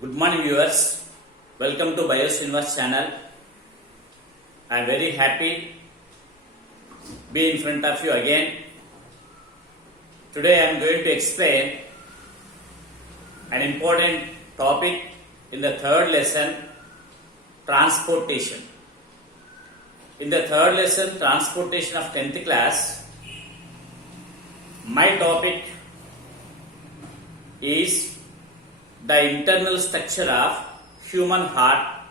Good morning viewers, welcome to Bios Universe channel. I am very happy to be in front of you again. Today I am going to explain an important topic in the third lesson, transportation. In the third lesson, transportation of 10th class, my topic is the internal structure of human heart,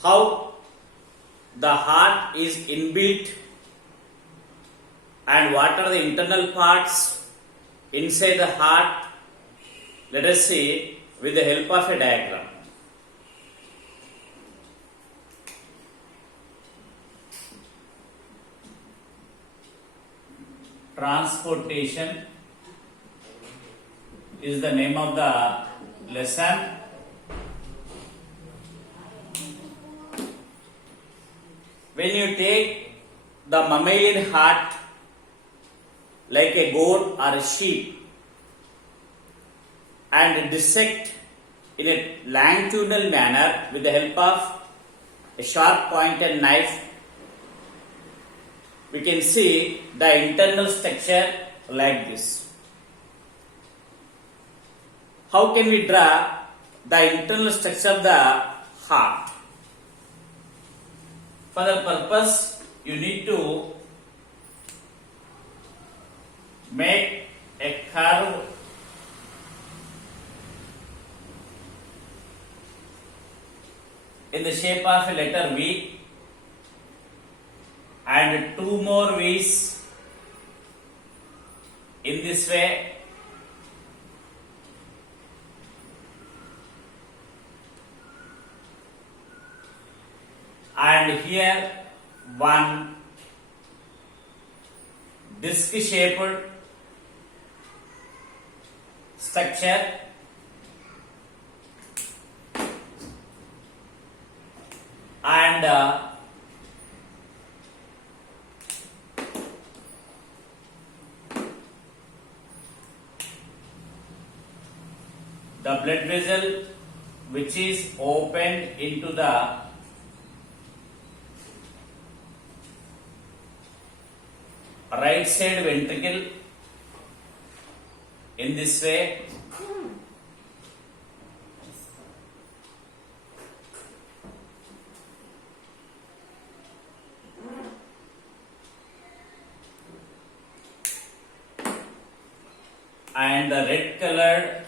how the heart is inbuilt and what are the internal parts inside the heart. Let us see with the help of a diagram. Transportation is the name of the lesson. When you take the mammalian heart like a goat or a sheep and dissect in a longitudinal manner with the help of a sharp pointed knife, we can see the internal structure like this. How can we draw the internal structure of the heart? For the purpose, you need to make a curve in the shape of a letter V and two more V's in this way. And here one disc shaped structure and the blood vessel which is opened into the right side ventricle in this way. And the red colored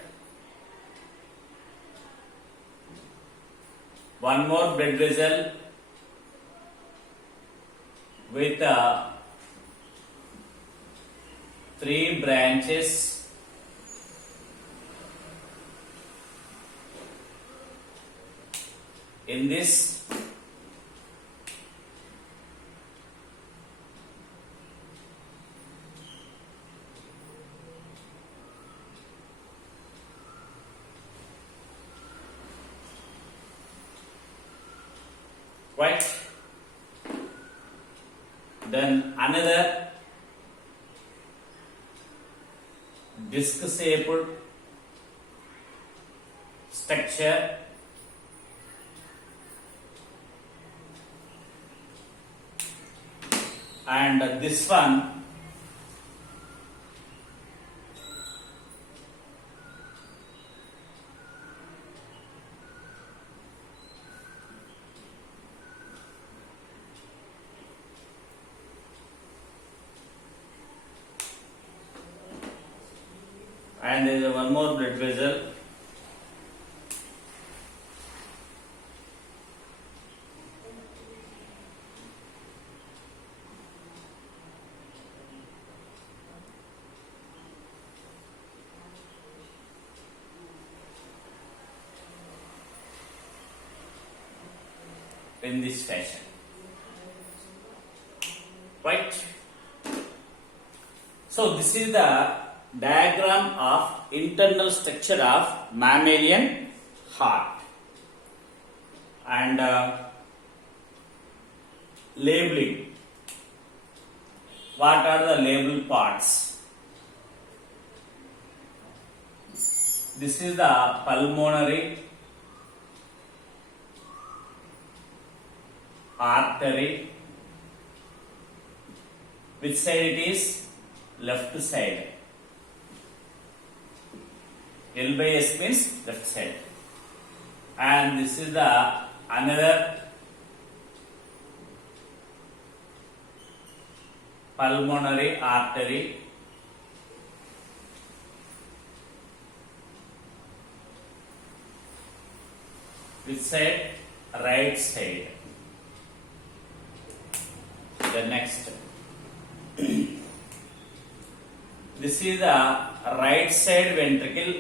one more blood vessel with three branches in this. Right? Then another disc shaped structure and this one and there is one more blood vessel in this fashion, right? So this is the diagram of internal structure of mammalian heart and labeling. What are the label parts? This is the pulmonary artery. Which side it is? Left side. L by S means left side. And this is the another pulmonary artery. Which side? Right side. The next. This is the right side ventricle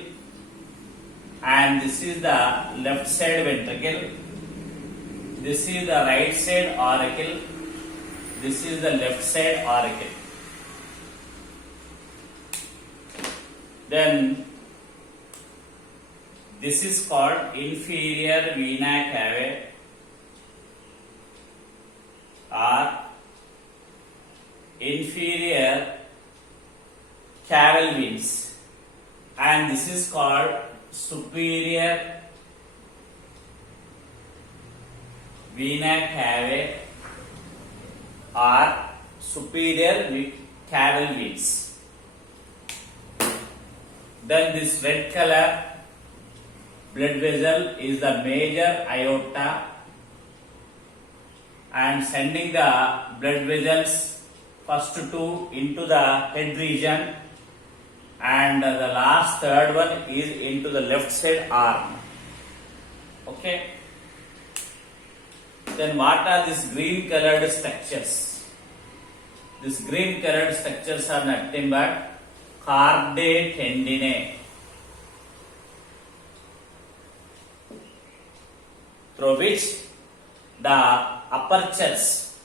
and this is the left side ventricle. This is the right side auricle. This is the left side auricle. Then this is called inferior vena cava or inferior caval veins, and this is called superior vena cava or superior caval veins. Then this red color blood vessel is the major aorta and sending the blood vessels first two into the head region and the last third one is into the left side arm. Okay. Then what are these green colored structures? These green colored structures are nothing but cardae tendinae, through which the apertures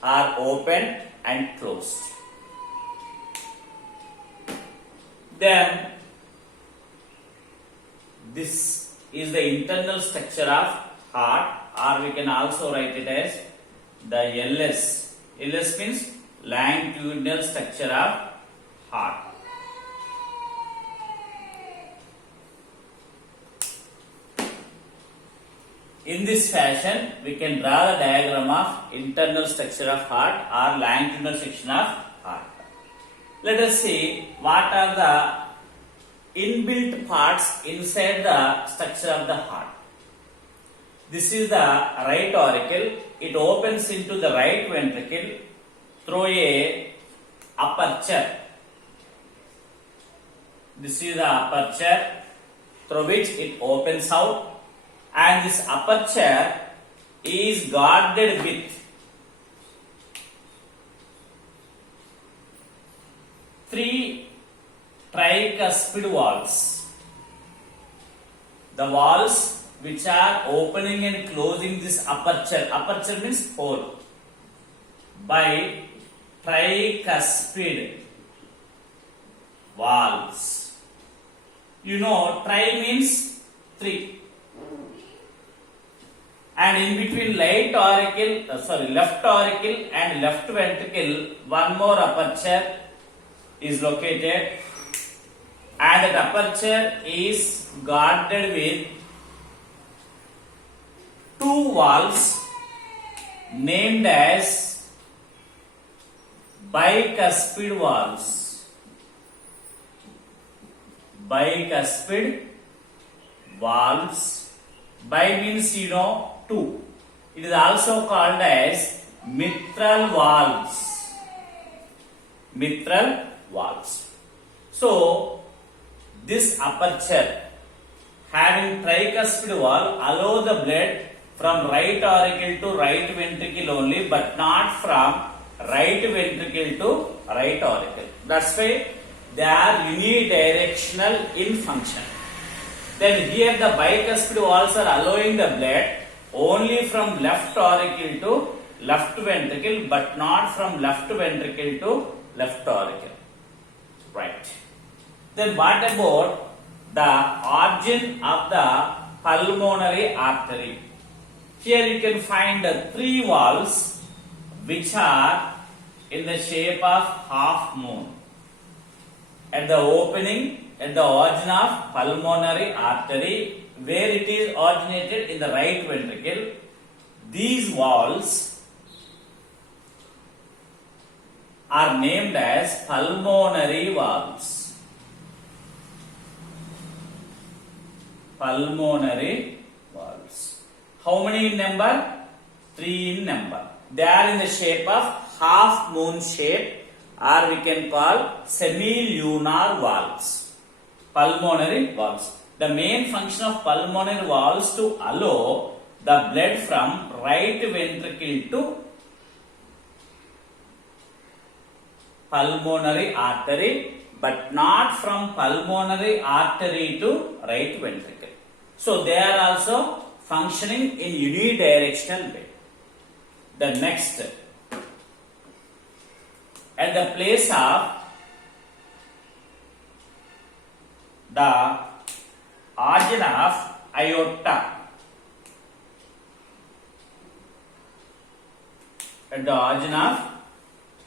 are open and closed. Then this is the internal structure of heart, or we can also write it as the LS. LS means longitudinal structure of heart. In this fashion, we can draw the diagram of internal structure of heart or longitudinal section of heart. Let us see what are the inbuilt parts inside the structure of the heart. This is the right auricle. It opens into the right ventricle through a aperture. This is the aperture through which it opens out. And this aperture is guarded with three tricuspid valves. The valves which are opening and closing this aperture. Aperture means hole. By tricuspid valves. You know, tri means three. And in between left auricle and left ventricle, one more aperture is located, and that aperture is guarded with two valves named as bicuspid valves. Bicuspid valves. Bi means you know two. It is also called as mitral valves. Mitral valves. So this aperture having tricuspid valve allow the blood from right auricle to right ventricle only, but not from right ventricle to right auricle. That's why they are unidirectional in function. Then here the bicuspid valves are allowing the blood only from left auricle to left ventricle, but not from left ventricle to left auricle. Right. Then what about the origin of the pulmonary artery? Here you can find three valves which are in the shape of half moon. at the opening, at the origin of pulmonary artery, where it is originated in the right ventricle. These valves are named as pulmonary valves. Pulmonary valves. How many in number? 3 in number. They are in the shape of half moon shape, or we can call semilunar valves. Pulmonary valves. The main function of pulmonary valves to allow the blood from right ventricle to pulmonary artery, but not from pulmonary artery to right ventricle. So they are also functioning in unidirectional way. The next, at the place of the origin of aorta, at the origin of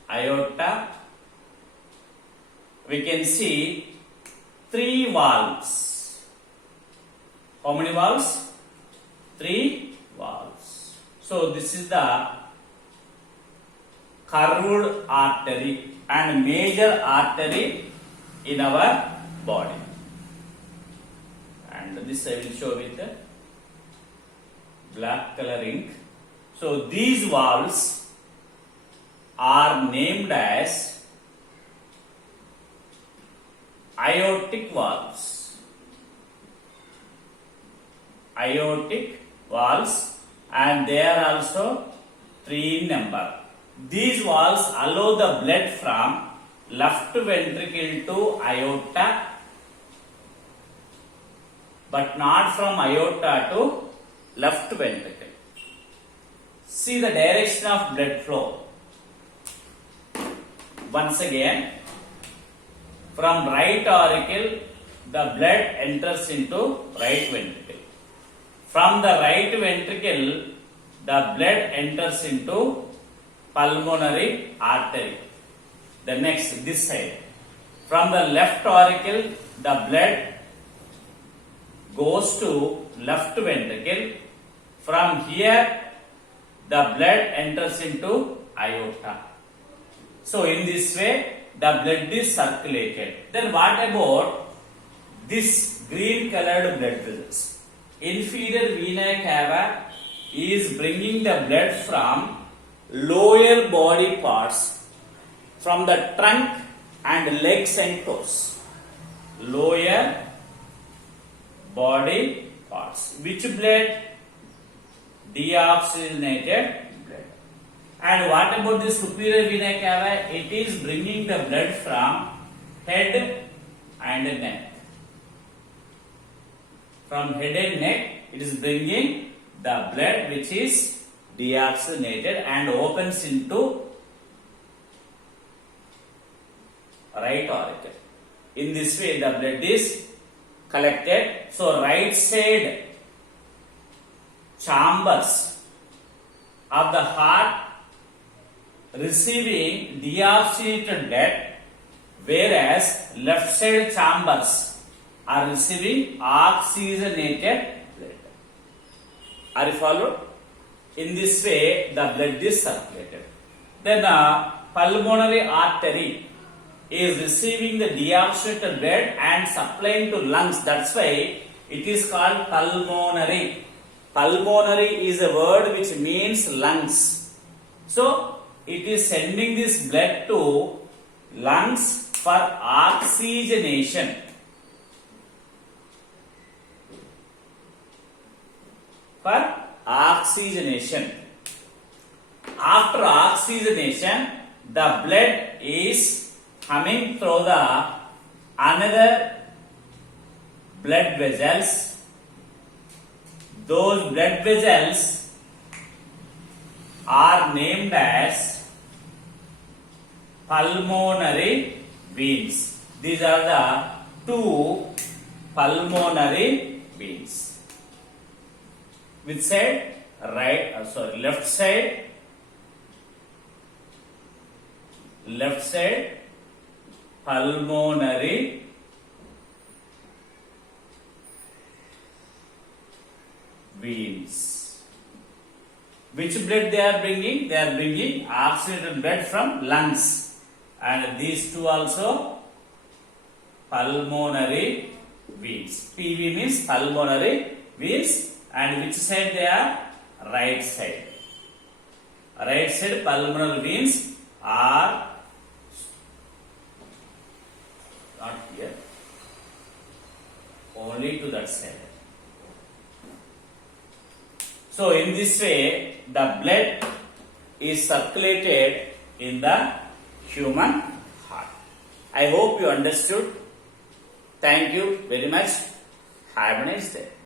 aorta, we can see 3 valves. How many valves? 3 valves. So this is the curved artery and major artery in our body. And this I will show with the black color ink. So these valves are named as aortic valves. Aortic valves, and they are also 3 in number. These valves allow the blood from left ventricle to aorta, but not from aorta to left ventricle. See the direction of blood flow. Once again, from right auricle, the blood enters into right ventricle. From the right ventricle, the blood enters into pulmonary artery. The next, this side. From the left auricle, the blood goes to left ventricle. From here, the blood enters into aorta. So in this way, the blood is circulated. Then what about this green colored blood vessels? Inferior vena cava is bringing the blood from lower body parts, from the trunk and legs and toes. Lower body parts. Which blood? Deoxygenated blood. And what about the superior vena cava? It is bringing the blood from head and neck. From head and neck, it is bringing the blood which is deoxygenated and opens into right auricle. In this way, the blood is collected. So, right side chambers of the heart receiving deoxygenated blood, whereas left side chambers are receiving oxygenated blood. Are you followed? In this way, the blood is circulated. Then pulmonary artery is receiving the deoxygenated blood and supplying to lungs. That's why it is called pulmonary. Pulmonary is a word which means lungs. So, it is sending this blood to lungs for oxygenation. For oxygenation. After oxygenation, the blood is coming through the another blood vessels. Those blood vessels are named as pulmonary veins. These are the 2 pulmonary veins. Which side? Right, left side. Left side pulmonary veins. Which blood they are bringing? They are bringing oxygenated blood from lungs, and these two also pulmonary veins. PV means pulmonary veins, and which side they are? Right side. Right side pulmonary veins are not here, only to that side. So in this way, the blood is circulated in the human heart. I hope you understood. Thank you very much. Have a nice day.